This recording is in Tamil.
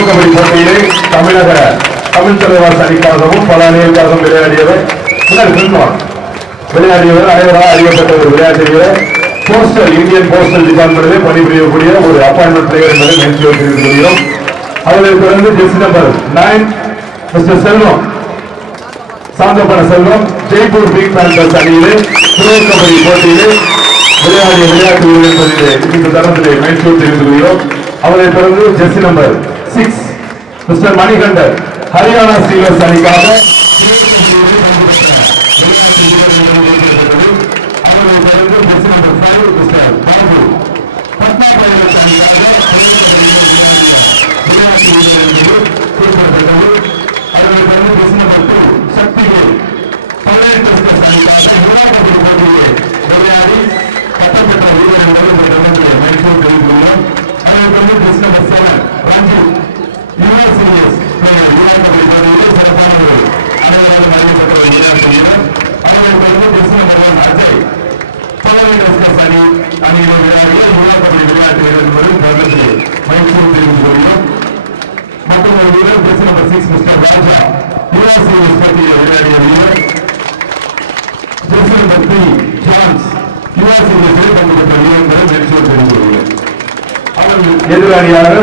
கபடி போட்டியிலே தமிழக தமிழ் தலைவாஸ் அணிக்காகவும் பல அணிகளுக்காகவும் விளையாடியவர் விளையாடியவர் அனைவராக அறியப்பட்ட ஒரு விளையாட்டு வீரர் போஸ்டல் இந்தியன் போஸ்டல் டிபார்ட்மெண்ட்டிலே பணிபுரியக்கூடிய ஒரு அப்பாயின்மெண்ட் பிளேயர் என்பதை நினைத்து வைத்திருக்கிறோம் அவரை தொடர்ந்து jersey number nine mister Selvam Santhappan Selvam Jaipur Pink Panthers அணியிலே pro kabaddi போட்டியிலே விளையாடிய விளையாட்டு வீரர் என்பதிலே இந்த தரத்திலே மென்ஷன் செய்திருக்கிறோம் அவரை தொடர்ந்து jersey number six mister Manikandan Haryana Steelers அணிக்காக அவரை தொடர்ந்து jersey number five mister Babu Padma பைலட் அணிக்காக என்பது பிரதமர் கொள்கிறோம் மற்றும் ஒரு வீரர் number six mister Raja USA விளையாடிய வீரர் நம்பர் த்ரீ ஜான்ஸ் யூஎஸ்ஏ பங்கு பெற்ற வீரர் என்பதை மென்ஷன் கொள்கிறேன் அவர்கள் எதிராளியாக